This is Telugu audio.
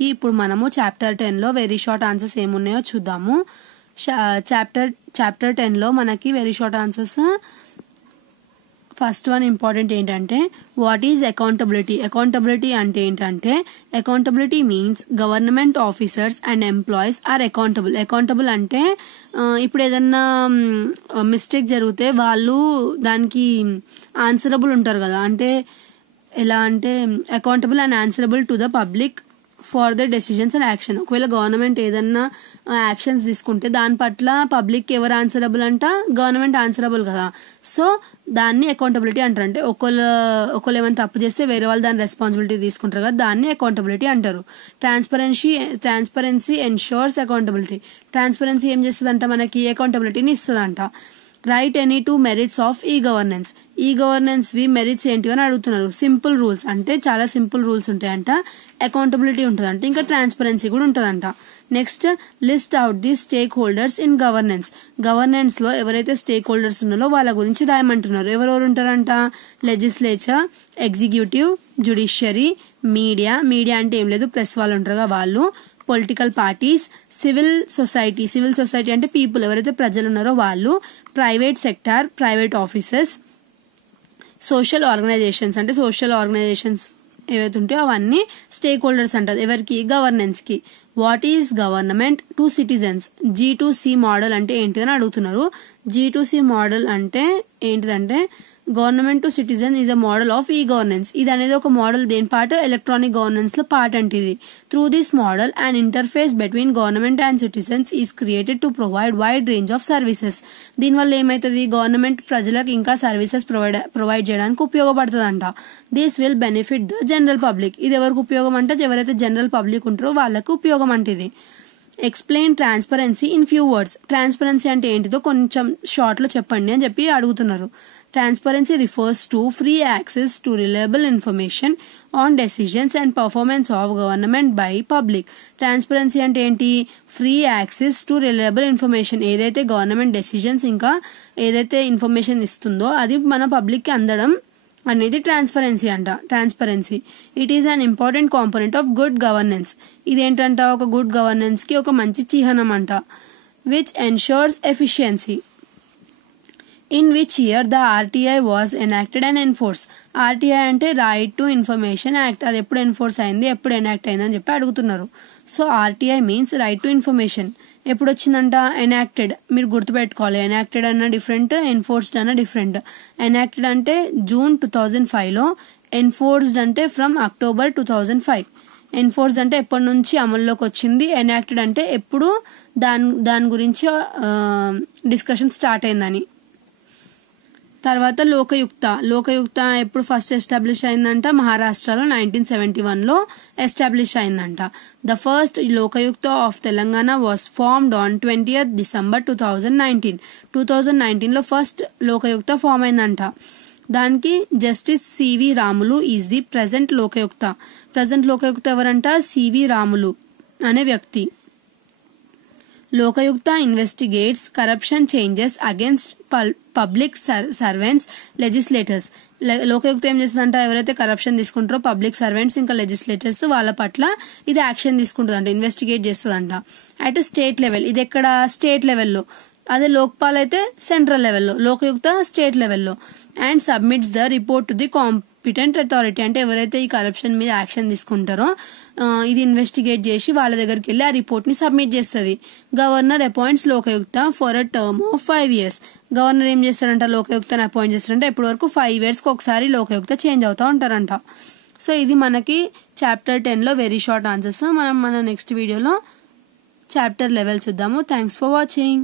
అందరికీ. ఇప్పుడు మనము చాప్టర్ 10లో వెరీ షార్ట్ ఆన్సర్స్ ఏమున్నాయో చూద్దాము. చాప్టర్ 10లో మనకి very short answers first one important ఏంటంటే వాట్ ఈజ్ అకౌంటబిలిటీ. అకౌంటబిలిటీ అంటే ఏంటంటే accountability means government officers and employees are accountable. Accountable అంటే ఇప్పుడు ఏదన్నా మిస్టేక్ జరిగితే వాళ్ళు దానికి ఆన్సరబుల్ ఉంటారు కదా. అంటే ఎలా అంటే accountable and answerable to the public for the decisions and action. ఒకవేళ గవర్నమెంట్ ఏదన్నా యాక్షన్స్ తీసుకుంటే దాని పట్ల పబ్లిక్ ఎవరు ఆన్సరబుల్ అంట, గవర్నమెంట్ ఆన్సరబుల్ కదా. సో దాన్ని అకౌంటబిలిటీ అంటారు. అంటే ఒకళ్ళు ఏమైనా తప్పు చేస్తే వేరే వాళ్ళు దాని రెస్పాన్సిబిలిటీ తీసుకుంటారు కదా, దాన్ని అకౌంటబిలిటీ అంటారు. Transparency ఎన్షోర్స్ accountability. ట్రాన్స్పరెన్సీ ఏం చేస్తుందంట, మనకి అకౌంటబిలిటీని ఇస్తుందంట. Write any two merits of e governance. E governance వి మెరిట్స్ ఏంటి అని అడుగుతున్నారు. సింపుల్ రూల్స్ అంటే చాలా సింపుల్ రూల్స్ ఉంటాయంట, అకౌంటబిలిటీ ఉంటుందంట, ఇంకా ట్రాన్స్పరెన్సీ కూడా ఉంటుందంట. Next list out the stake holders in governance. Governance లో ఎవరైతే స్టేక్ హోల్డర్స్ ఉన్నారో వాళ్ళ గురించి రాయమంటున్నారు. ఎవరెవరు ఉంటారంట, legislature, executive, judiciary, media. Media అంటే ఏం లేదు, ప్రెస్ వాళ్ళు ఉంటారుగా వాళ్ళు, political parties, civil society. Civil society అంటే పీపుల్, ఎవరైతే ప్రజలు ఉన్నారో వాళ్ళు, private sector, private offices, social organisations అంటే సోషల్ ఆర్గనైజేషన్స్ ఏవైతే ఉంటాయో అవన్నీ స్టేక్ హోల్డర్స్ అంటారు. ఎవరికి, గవర్నెన్స్ కి. What is government to citizens. G2C model అంటే ఏంటి అని అడుగుతున్నారు. G2C మోడల్ అంటే ఏంటిదంటే government to citizen is a model of e governance. ఇది అనేది ఒక మోడల్, దేని పార్ట్, ఎలక్ట్రానిక్ గవర్నెన్స్ లో పార్ట్ అంటే ఇది. Through this model and interface between government and citizens is created to provide wide range of services. దీనివల్ల ఏమైతుంది, గవర్నమెంట్ ప్రజలకు ఇంకా సర్వీసెస్ ప్రొవైడ్ చేయడానికి ఉపయోగపడుతుందంట. This will benefit the general public. ఇది ఎవరికి ఉపయోగం అంటే ఎవరైతే జనరల్ పబ్లిక్ ఉంటారో వాళ్ళకు ఉపయోగం అంటే ఇది. Explain transparency in few words. Transparency అంటే ఏంటిదో కొంచెం షార్ట్ లో చెప్పండి అని చెప్పి అడుగుతున్నారు. Transparency refers to free access to reliable information on decisions and performance of government by public. Transparency అంటే ఏంటి, free access to reliable information. ఏదైతే గవర్నమెంట్ డెసిషన్స్ ఇంకా ఏదైతే ఇన్ఫర్మేషన్ ఇస్తుందో అది మన పబ్లిక్ కి అందడం అనేది ట్రాన్స్పరెన్సీ అంట. Transparency it is an important component of good governance. ఇదేంటంట, ఒక గుడ్ గవర్నెన్స్ కి ఒక మంచి చిహ్నం అంట. Which ensures efficiency. In which year the RTI was enacted and enforced. RTI అంటే రైట్ టు ఇన్ఫర్మేషన్ యాక్ట్. అది ఎప్పుడు ఎన్ఫోర్స్ అయింది, ఎప్పుడు ఎనాక్ట్ అయింది అని చెప్పి అడుగుతున్నారు. So RTI means right to information. ఎప్పుడు వచ్చిందంట, ఎనాక్టెడ్. మీరు గుర్తుపెట్టుకోవాలి, ఎనాక్టెడ్ అన్న డిఫరెంట్, ఎన్ఫోర్స్డ్ అన్న డిఫరెంట్. ఎనాక్టెడ్ అంటే June 2005లో, ఎన్ఫోర్స్డ్ అంటే ఫ్రమ్ October 2005. ఎన్ఫోర్స్డ్ అంటే ఎప్పటి నుంచి అమల్లోకి వచ్చింది, ఎనాక్టెడ్ అంటే ఎప్పుడు దాని గురించి డిస్కషన్ స్టార్ట్ అయిందని. తర్వాత లోకయుక్త ఎప్పుడు ఫస్ట్ ఎస్టాబ్లిష్ అయిందంట, మహారాష్ట్రలో 1971లో ఎస్టాబ్లిష్ అయిందంట. The first Lokayukta of Telangana was formed on 20th December 2019. 2019లో ఫస్ట్ లోకయుక్త ఫామ్ అయిందంట. దానికి justice C V Ramulu is the present Lokayukta. Present Lokayukta ఎవరంట, సివి రాములు అనే వ్యక్తి. Lokayukta investigates corruption changes against public servants, legislators. Lokayukta ఏం చేస్తుందంట, ఎవరైతే కరప్షన్ తీసుకుంటారో పబ్లిక్ సర్వెంట్స్ ఇంకా లెజిస్లేటర్స్ వాళ్ళ పట్ల ఇది యాక్షన్ తీసుకుంటుందంట, ఇన్వెస్టిగేట్ చేస్తుందంట. అట్ స్టేట్ లెవెల్, ఇది ఎక్కడ, స్టేట్ లెవెల్లో. అదే లోక్పాల్ అయితే సెంట్రల్ లెవెల్లో, లోకయుక్త స్టేట్ లెవెల్లో. And submits the report to the competent authority. అంటే ఎవరైతే ఈ కరప్షన్ మీద యాక్షన్ తీసుకుంటారో ఇది ఇన్వెస్టిగేట్ చేసి వాళ్ళ దగ్గరికి వెళ్ళి ఆ రిపోర్ట్ ని సబ్మిట్ చేస్తుంది. Governor appoints Lokayukta for a term of 5 years. Governor ఏం చేస్తాడంట, లోకయుక్తని అపాయింట్ చేస్తాడంట. ఇప్పటి వరకు 5 years ఒకసారి లోకయుక్త చేంజ్ అవుతా ఉంటారంట. సో ఇది మనకి చాప్టర్ 10లో వెరీ షార్ట్ ఆన్సర్స్. మనం మన నెక్స్ట్ వీడియోలో చాప్టర్ 11 చూద్దాము. Thanks for watching.